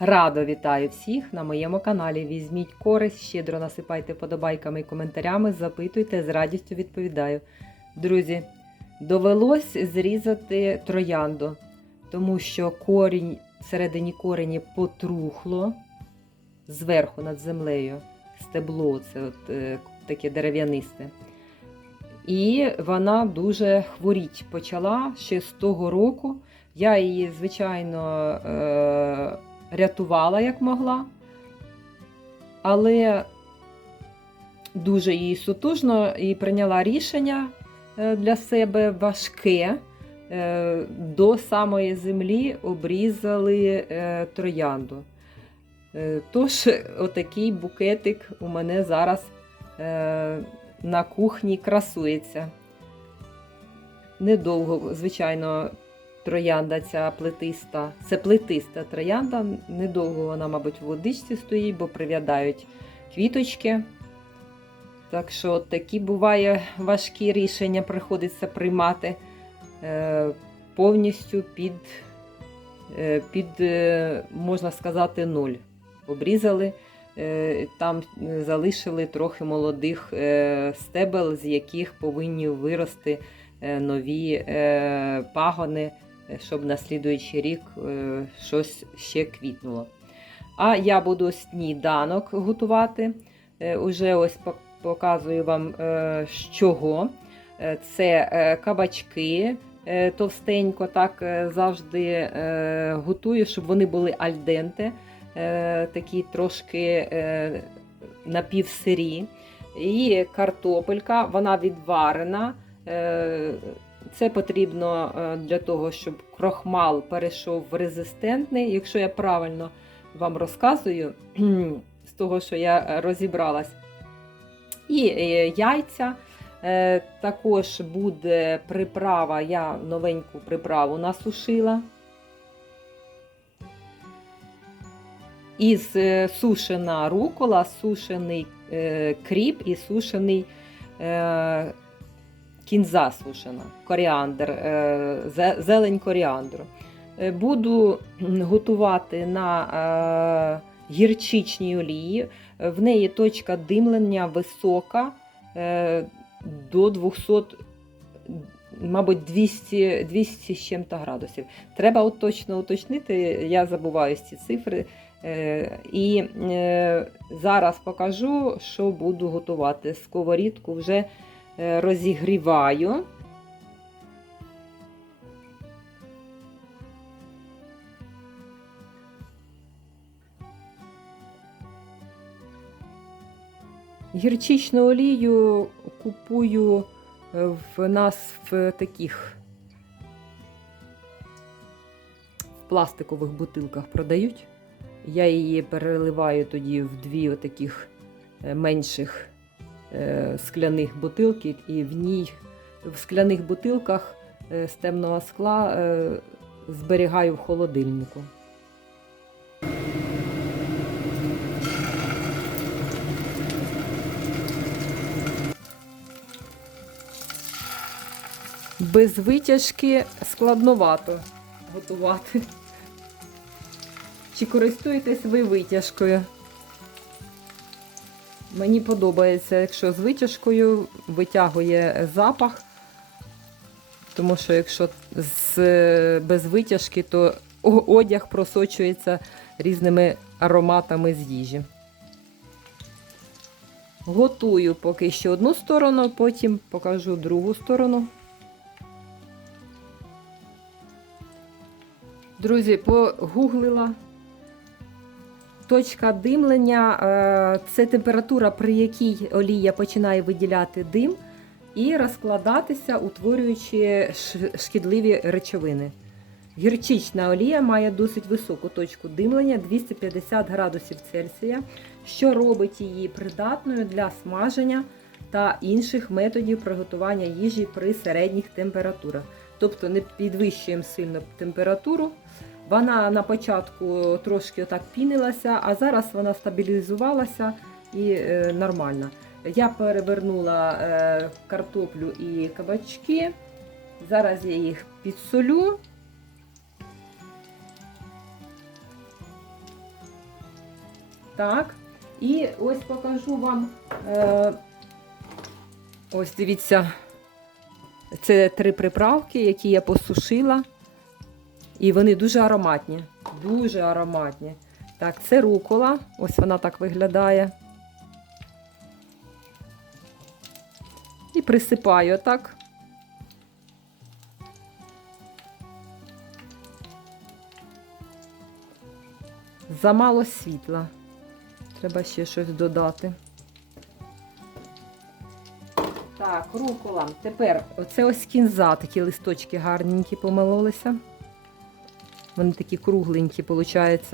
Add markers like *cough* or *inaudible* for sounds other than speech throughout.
Радо вітаю всіх на моєму каналі. Візьміть користь, щедро насипайте подобайками і коментарями, запитуйте, з радістю відповідаю. Друзі, довелось зрізати троянду, тому що корінь всередині корені потрухло зверху над землею. Стебло, це от, е, таке дерев'янисте. І вона дуже хворіть почала ще з того року. Я її, звичайно, е- рятувала як могла, але дуже її сутужно і прийняла рішення е, для себе важке. Е, До самої землі обрізали е, троянду. Тож, *laughs* отакий букетик у мене зараз на кухні красується. Недовго, звичайно, троянда ця плетиста. Це плетиста троянда. Недовго вона, мабуть, в водичці стоїть, бо прив'ядають квіточки. Так що такі буває важкі рішення, приходиться приймати е, повністю під, е, під е, можна сказати, нуль. Обрізали, е, там залишили трохи молодих е, стебел, з яких повинні вирости е, нові е, пагони щоб на слідуючий рік е, щось ще квітнуло. А я буду сніданок готувати. Е, Уже ось показую вам е, з чого. Це кабачки товстенько, так завжди готую, щоб вони були альденте, такі трошки напівсирі. І картопелька, вона відварена. Це потрібно е, для того, щоб крохмал перейшов в резистентний. Якщо я правильно вам розказую, *clears throat* з того, що я розібралась. І е, яйця. Е, також буде приправа, я новеньку приправу насушила. Із сушена рукола, сушений кріп і сушений кінза сушена, коріандр, е, зелень коріандру. Е, буду готувати на е, гірчичній олії. В неї точка димлення висока до 200, мабуть, 200 200 з чим-то градусів. Треба точно уточнити, я забуваю ці цифри. І зараз покажу, що буду готувати. Сковорідку вже розігріваю. Гірчичну олію купую е, в нас в таких в пластикових бутилках продають. Я її переливаю тоді в дві таких е, менших Е, скляних бутилки, і в ній в скляних бутилках е, з темного скла е, зберігаю в холодильнику. Без витяжки складновато готувати. Чи користуєтесь ви витяжкою? Мені подобається, якщо з витяжкою витягує запах, тому що якщо з, без витяжки, то одяг просочується різними ароматами з їжі. Готую поки що одну сторону, потім покажу другу сторону. Друзі, погуглила. Точка димлення е, це температура, при якій олія починає виділяти дим і розкладатися, утворюючи шкідливі речовини. Гірчична олія має досить високу точку димлення 250 градусів Цельсія, що робить її придатною для смаження та інших методів приготування їжі при середніх температурах. Тобто не підвищуємо сильно температуру. Вона на початку трошки отак пінилася, а зараз вона стабілізувалася і е, нормально. Я перевернула е, картоплю і кабачки. Зараз я їх підсолю. Так. І ось покажу вам. Е, ось дивіться, це три приправки, які я посушила. І вони дуже ароматні. Дуже ароматні. Так, це рукола. Ось вона так виглядає. І присипаю так. Замало світла. Треба ще щось додати. Так, рукола. Тепер оце ось кінза, такі листочки гарненькі помололися. Вони такі кругленькі, виходить.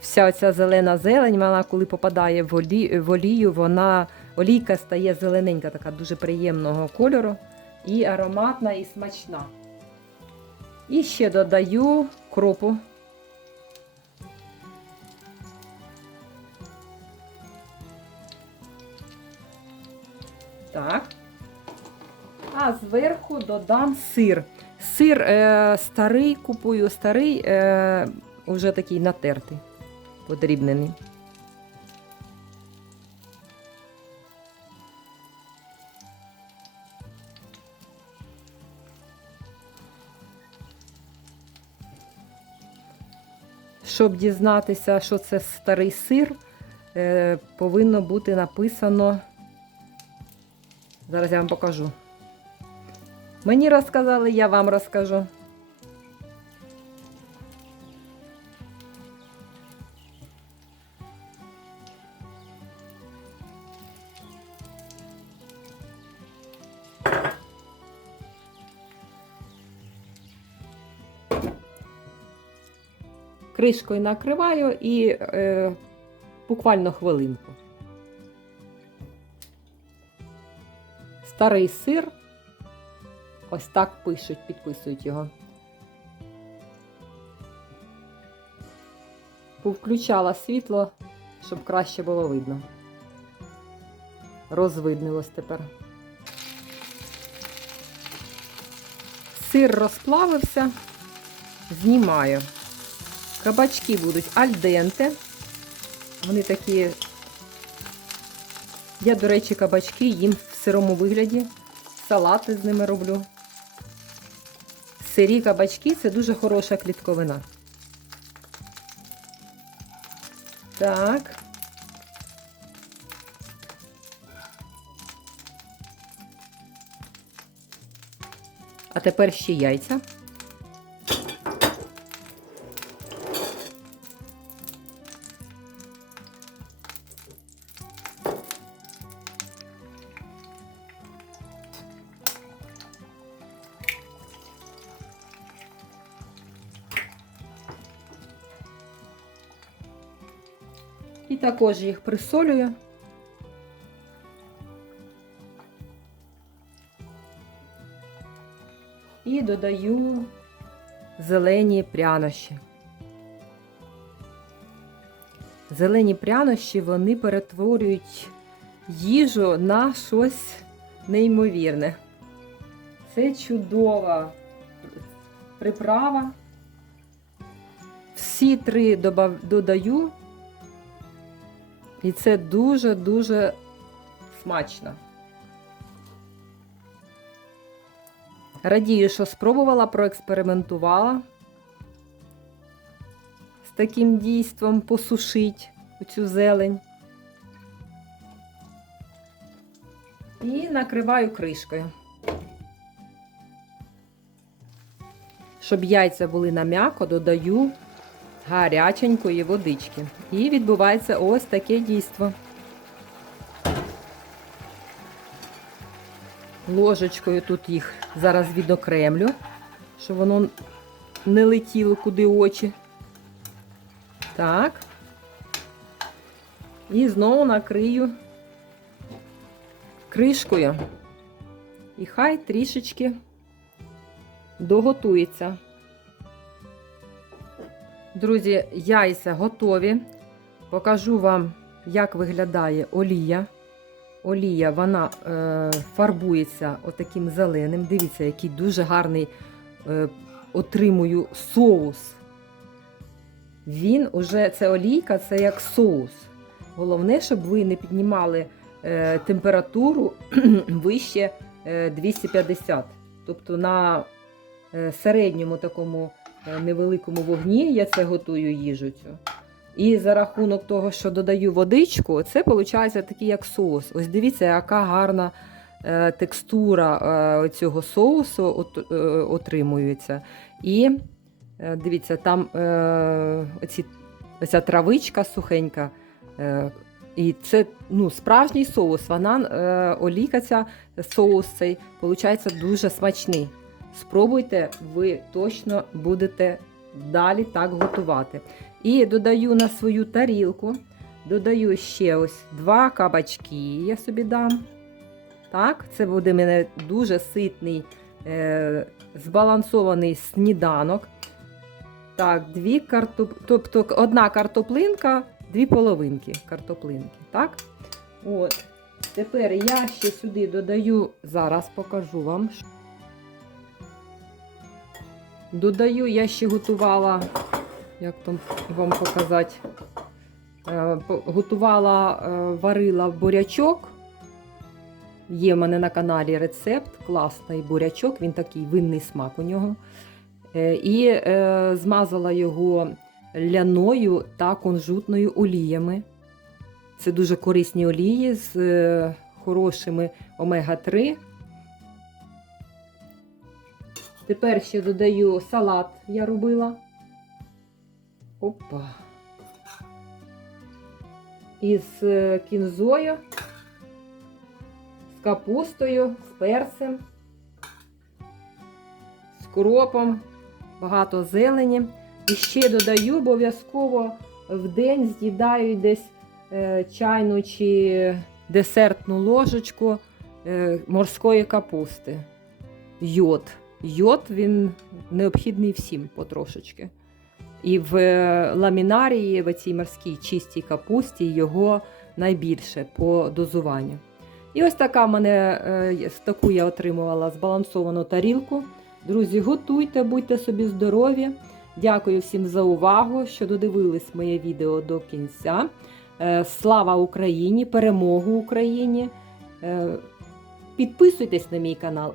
Вся ця зелена зелень, вона коли попадає в, олі, в олію, вона олійка стає зелененька, така дуже приємного кольору. І ароматна, і смачна. І ще додаю кропу. Так. А зверху додам сир. Сир е, старий купую, старий, е, уже такий натертий, подрібнений. Щоб дізнатися, що це старий сир, е, повинно бути написано. Зараз я вам покажу. Мені розказали, я вам розкажу. Кришкою накриваю і е, буквально хвилинку. Старий сир. Ось так пишуть, підписують його. Повключала світло, щоб краще було видно. Розвиднилось тепер. Сир розплавився, знімаю. Кабачки будуть альденте. Вони такі. Я, до речі, кабачки їм в сирому вигляді. Салати з ними роблю. Сирі кабачки це дуже хороша клітковина. Так. А тепер ще яйця. Також їх присолюю. І додаю зелені прянощі. Зелені прянощі вони перетворюють їжу на щось неймовірне. Це чудова приправа. Всі три додаю. І це дуже-дуже смачно. Радію, що спробувала, проекспериментувала з таким дійством посушить цю зелень. І накриваю кришкою. Щоб яйця були на м'яко, додаю гаряченької водички. І відбувається ось таке дійство. Ложечкою тут їх зараз відокремлю, щоб воно не летіло куди очі. Так. І знову накрию кришкою. І хай трішечки доготується. Друзі, яйця готові. Покажу вам, як виглядає олія. Олія вона е, фарбується отаким зеленим. Дивіться, який дуже гарний е, отримую соус. Він уже, це олійка, це як соус. Головне, щоб ви не піднімали е, температуру *clears throat* вище е, 250. Тобто на е, середньому такому невеликому вогні я це готую їжу цю. І за рахунок того, що додаю водичку, це виходить такий як соус. Ось дивіться, яка гарна е, текстура е, цього соусу от, е, отримується. І е, дивіться, там е, оці, оця травичка сухенька. Е, і це ну, справжній соус. Вона е, оліка ця соус цей, виходить дуже смачний. Спробуйте, ви точно будете далі так готувати. І додаю на свою тарілку, додаю ще ось два кабачки, я собі дам. Так, це буде мене дуже ситний, е, збалансований сніданок. Так, дві картоп... тобто одна картоплинка, дві половинки картоплинки. Так? От. Тепер я ще сюди додаю, зараз покажу вам. Додаю, я ще готувала, як там вам показати, е, готувала, е, варила бурячок. Є в мене на каналі рецепт, класний бурячок, він такий винний смак у нього. Е, І змазала його ляною та кунжутною оліями. Це дуже корисні олії з хорошими омега-3. Тепер ще додаю салат, я робила. Опа. Із е, кінзою, з капустою, з перцем, з кропом, багато зелені. І ще додаю обов'язково в день з'їдаю десь е, чайну чи десертну ложечку е, морської капусти. Йод. Йод він необхідний всім потрошечки. І в е, ламінарії, в цій морській чистій капусті, його найбільше по дозуванню. І ось така мене е, таку я отримувала збалансовану тарілку. Друзі, готуйте, будьте собі здорові. Дякую всім за увагу, що додивились моє відео до кінця. Е, Слава Україні! Перемогу Україні! Підписуйтесь на мій канал